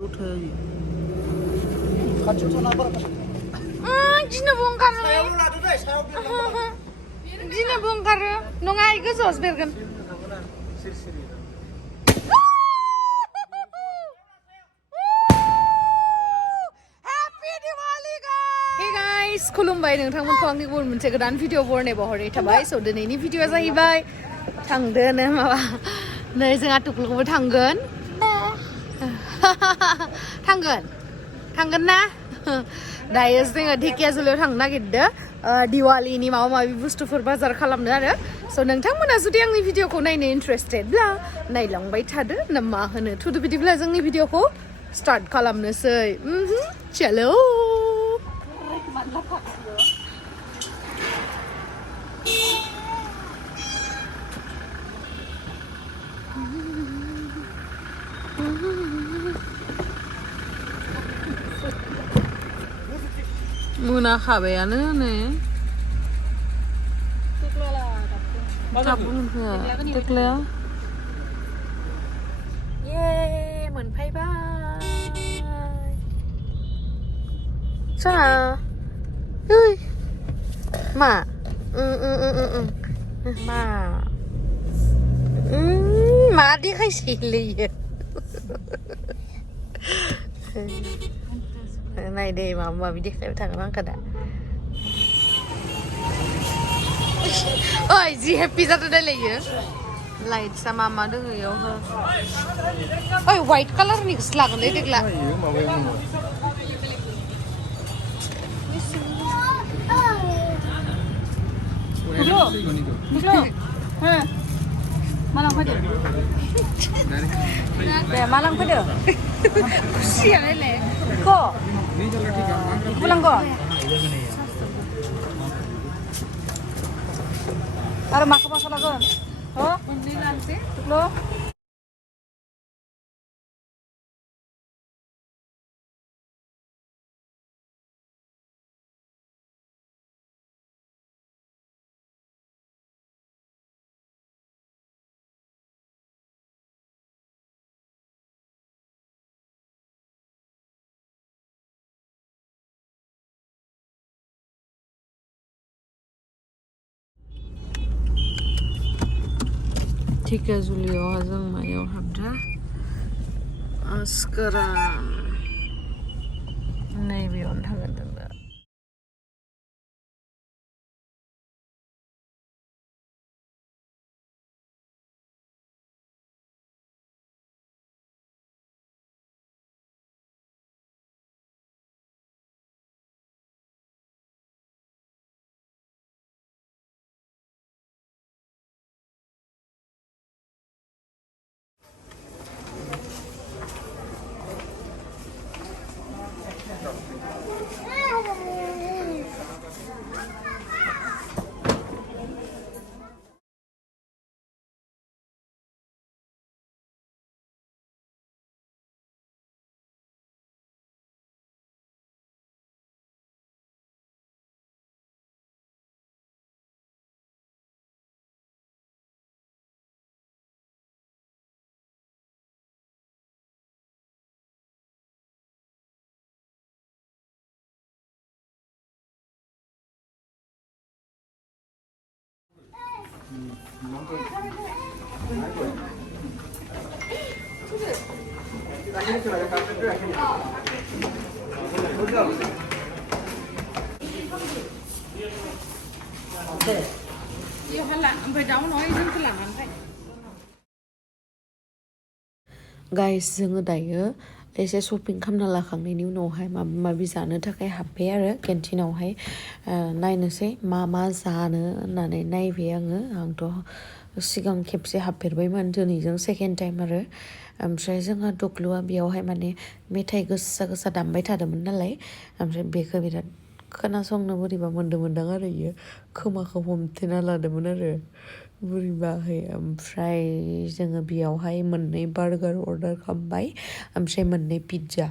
Gina bongkar. Gina bongkar. Nongai gosos bergen. Happy Diwali guys. Hey guys, खुलुमबाय नोंथांमोनखौ आंनि गुबुन मोनसे गोदान भिडिअ बरनायबो हरनाय थाबाय। स' दिनैनि भिडिअआ जाहैबाय थांदोनो माबा नै जोंहा टुक्लुकबो थांगोन। थांगोन ना? दायो जोङो ढेकियाजुलियाव थांनो नागिरदों दिवालीनि माबा माबि बुस्थुफोर बाजार खालामनो आरो स' नोंथांमोना जुदि आंनि भिडिअखौ नायनो इन्ट्रेस्टेडब्ला नायलांबाय थादो ना मा होनो थुदो बिदिब्ला जोंनि भिडिअखौ स्टार्ट खालामनोसै चलो मोनाखाबायानो नै देग्लाया ये मोनफैबाय जोंहा मा मा देखायसैलै नायदे माबा माबि देखायबाय थागोन आंखौ दा ओइ जि हेपि जादों नायलायो लाइट्सआ मा मा दङ इयाव ओइ वाइट कालारनिखौसो लागोनलै देग्ला मा लांफैदो दे मा लांफैदो खुसियालाय को बुलांगौ आरो माखौ लागोन मोननै लानोसै ढेकियाजुलियाव जों मायाव हाबदों आस्कारा नैबेयावनो थांगोन जों दा गाइस जोङो दायो एसे शपिं खालामना लाखांनायनि उनावहाय माबा माबि जानो थाखाय हाबबाय आरो केन्टिनावहाय नायनोसै मा मा जानो होननानै नायबाय आंथ' सिगां खेबसे हाबफेरबायमोन दिनैजों सेकेन्ड टाइम आरो ओमफ्राय जोंहा टुक्लुआ बेयावहाय माने मेथाइ गोसा गोसा दामबाय थादोंमोन नालाय ओमफ्राय बेखौ बिराद खोनासंनो बोरैबा मोनदोंमोनदां आरो इयो खोमाखौ हमथेना लादोंमोन आरो बोरैबाहै ओमफ्राय जोङो बेयावहाय मोननै बार्गार अर्डार खालामबाय ओमफ्राय मोननै पिज्जा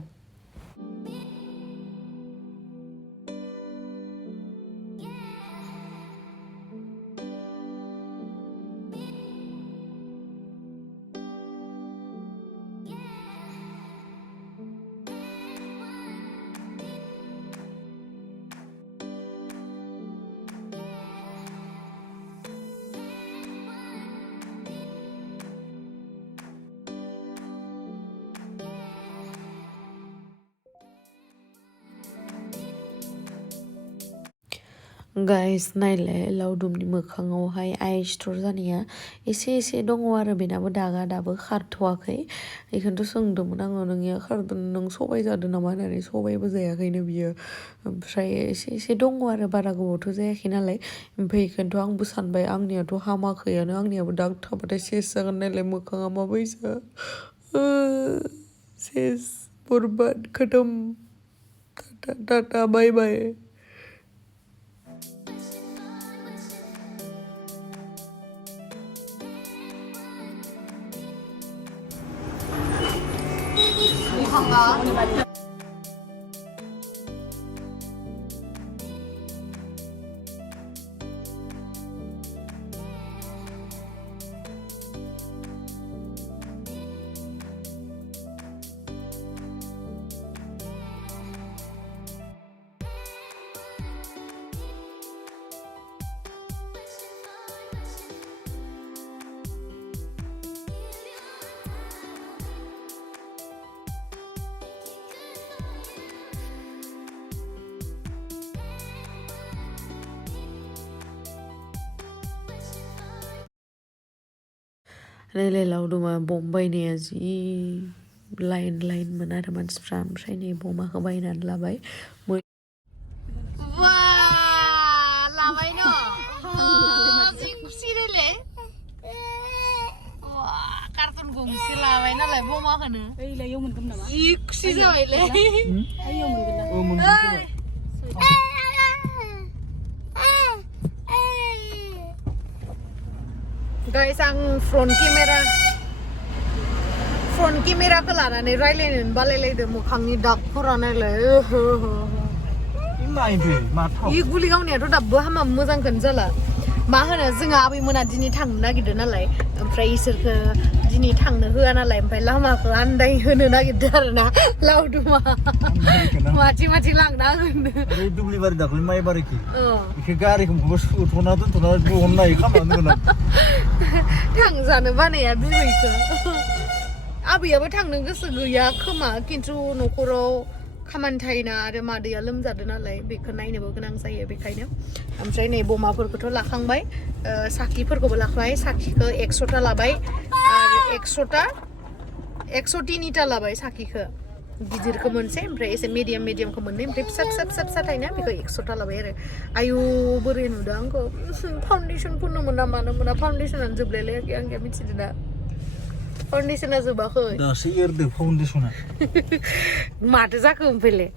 गाइस नायलाय लावदुमनि मोखाङावहाय आइ सिथर जानाया एसे दङ आरो बेनाबो दागा दाबो खारथ'वाखै बेखौनोथ' सोंदोंमोन आङो नोंनिया खारदों नों सबाय जादों नामा होननानै सबायबो जायाखैनो बियो ओमफ्राय एसे दङ आरो बारा गोबावथ' जायाखै नालाय ओमफ्राय बेखौनोथ' आंबो सानबाय आंनियाथ' हामाखैयानो आंनियाबो दाग थाबाथाय सेस जागोन नायलाय मोखाङा माबायसा सेस बरबाद खतम टाटा बाय बाय नायलाय लावदुमा बम बायनाया जि लाइन आरो मानसिफ्रा ओमफ्राय नै बमाखौ बायनानै लाबाय लाबाय न' जि खुसि नायलाय कार्टुन गंसे लाबाय नालाय बमाखौनो जि खुसि जाबायलै गाइस आं फ्रन्ट केमेराखौ लानानै रायलायनो बालायलायदों मोखांनि दागफोरा नायलाय इ गुलि गावनायाथ' दाबो हामा मोजांखौनो जाला मा होनो जोंहा आबैमोना दिनै थांनो नागिरदों नालाय ओमफ्राय इसोरखौ दिनै थांनो होआ नालाय ओमफ्राय लामाखौ आन्दाय होनो नागिरदों आरोना लावदुमा माथि लांना होनो दुब्लिबारि दाखलै माइ बारिखि बेखौ गारिखौ सोथ'ना दोनथ'ना बहननाय खालामना थांजानो बानाया बिबैखौ आबैयाबो थांनो गोसो गैया खोमा खिन्थु न'खराव खामानि थायोना आरो मादैया लोमजादों नालाय बेखौ नायनोबो गोनां जायो बेखायनो ओमफ्राय नै बमाफोरखौथ' लाखांबाय साखिफोरखौबो लाखाबाय साखिखौ 100टा लाबाय आरो 100 लाबाय साखिखौ गिदिरखौ मोनसे ओमफ्राय एसे मिडियामखौ मोननै ओमफ्राय फिसा थायोना बेखौ 100टा लाबाय आरो आयु बोरै नुदों आंखौ फाउन्डेसन फुननो मोना मानो मोना फाउन्डेसनानो जोबलायलायाखै आंनिया मिथिदों ना फाउन्डेसना जोबाखै दासो एरदो फाउन्डेसना माथो जाखो ओमफ्रायलाय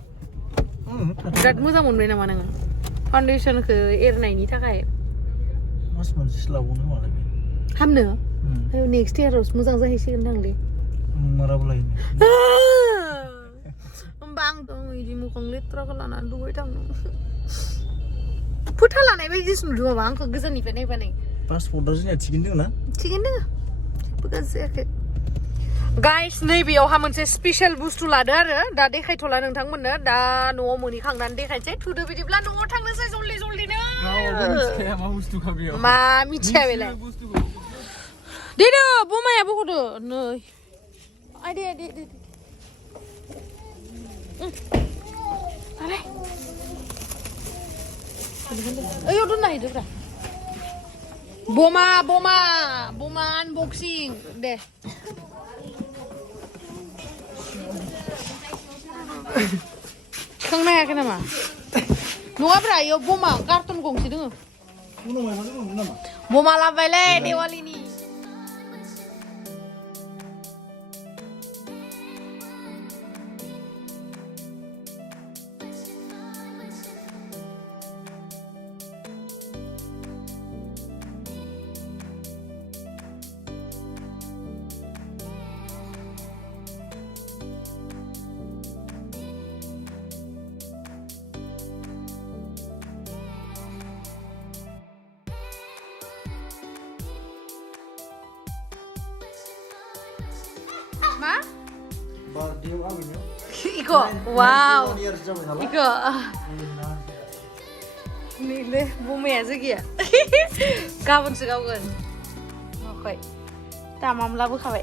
बिराद मोजां मोनबाय नामा नोङो फाउन्डेसनखौ एरनायनि थाखाय मास मोनसेसो लाबावनो मालाय हामनो आयौ नेक्स्ट इयारावसो मोजां जाहैसिगोन दांलै माराबो लायो होमबा आं दं बिदि मोखां लेथ्राखौ लानानै दुबाय थांनो फोथा लानाय बायदिसो नुदों माबा आंखौ गोजाननिफ्राय नायबा नै पासपर्टआ जोंनिया थिगैनो दङ ना थिगैनो दोङो जेबो गाज्रि जायाखै गाइस नैबेयावहा मोनसे स्पेशल बुस्थु लादो आरो दा देखायथ'ला नोंथांमोननो दा न'आव मोनहैखांनानै देखायनोसै थुदो बिदिब्ला न'आव थांनोसै जल्दिनो मा मिथिया बेलाय देदो बमायाबो हरदो नै आइदे ओइयाव दोनना हैदोब्रा बमा आनबक्सिं दे थिखांनो हायाखै नामा नङाब्रा इयाव बमा कार्टुन गंसे दोङो बमा लाबोबायलै दिवालीनि मा? Iko, wow. Iko. Nile, bumaya segiya. Gaboनसो गावगोन. Oke. Tamam लाबोखाबाय.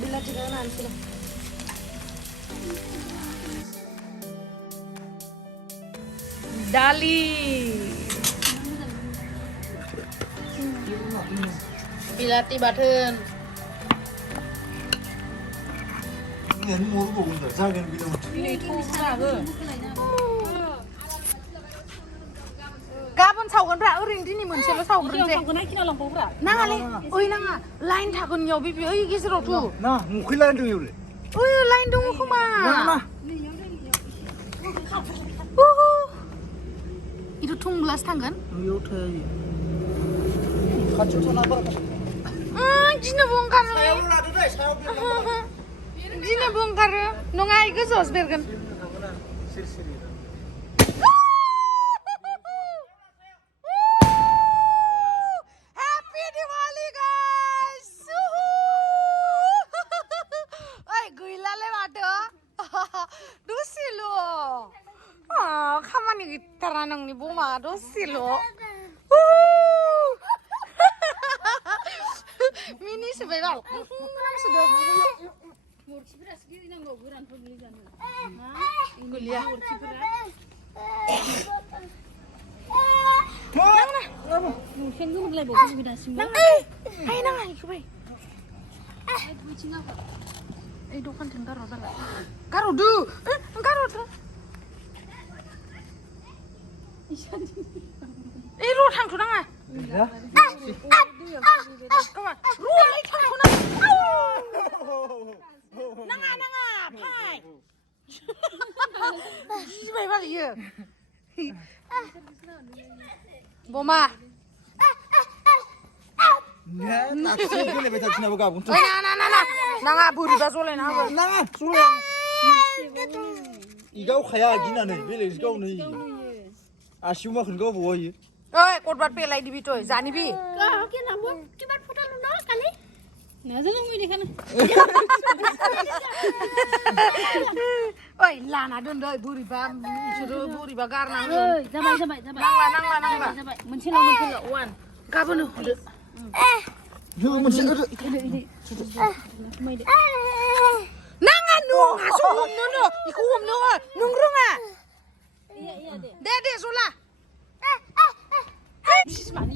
Bila juga nanti. Dali. Bilati baten. Ini mau lu bukan jangan bilang. Ini tuh saga. गाबोन सावगोनब्रा ओरैनो दिनै मोनसेल' सावग्रोनोसै नाङालै ओइ नाङा लाइन थागोन इयाव बे ओइ गेजेरावथ' ना मुखै लाइन दं इयावलै ओइ लाइन दङ खोमा ना इथ' थुंब्लासो थांगोन इयाव थायो खाथियाव थाना बारा गिनोबो ओंखारो सायाव लादो दे सायाव बेरलांबाय गिनोबो ओंखारो नङा इ गोजौआवसो बेरगोन सिरि सिरि Happy Diwali guys! Oi, gila mato. Dusilo. Oh, kamani gitara nang ni buma dusilo. Mini sebegal. Sudah. Kuliah. Ayo nang ayo bay. Dukkan tinggal roda lah. Karudu, karudu. Lu thang tu nang ah. Come on. Lu thang tu nang. Nang ah, pai. Bay bay ye. Boma. Ya, tak sih boleh baca Cina buka pun. Nanga buri bazoleh na. Nah, suruh. Igau kaya gina nih, beli igau nih. Asyik mah kau bawa ye. Oi, korban pelai di bitoy, zani bi. Kau kena buat cuma putar lu nak kali. Nada nggak mau dikan. Oi, lana dendai buri bam, suruh buri bagar nang. Jabai. Nang. Mencela wan. Kabunu. Yo, masih ada. Nanga nu, asu nu, iku nu, nungrunga. Iya deh. Dede sula. Sisi mana?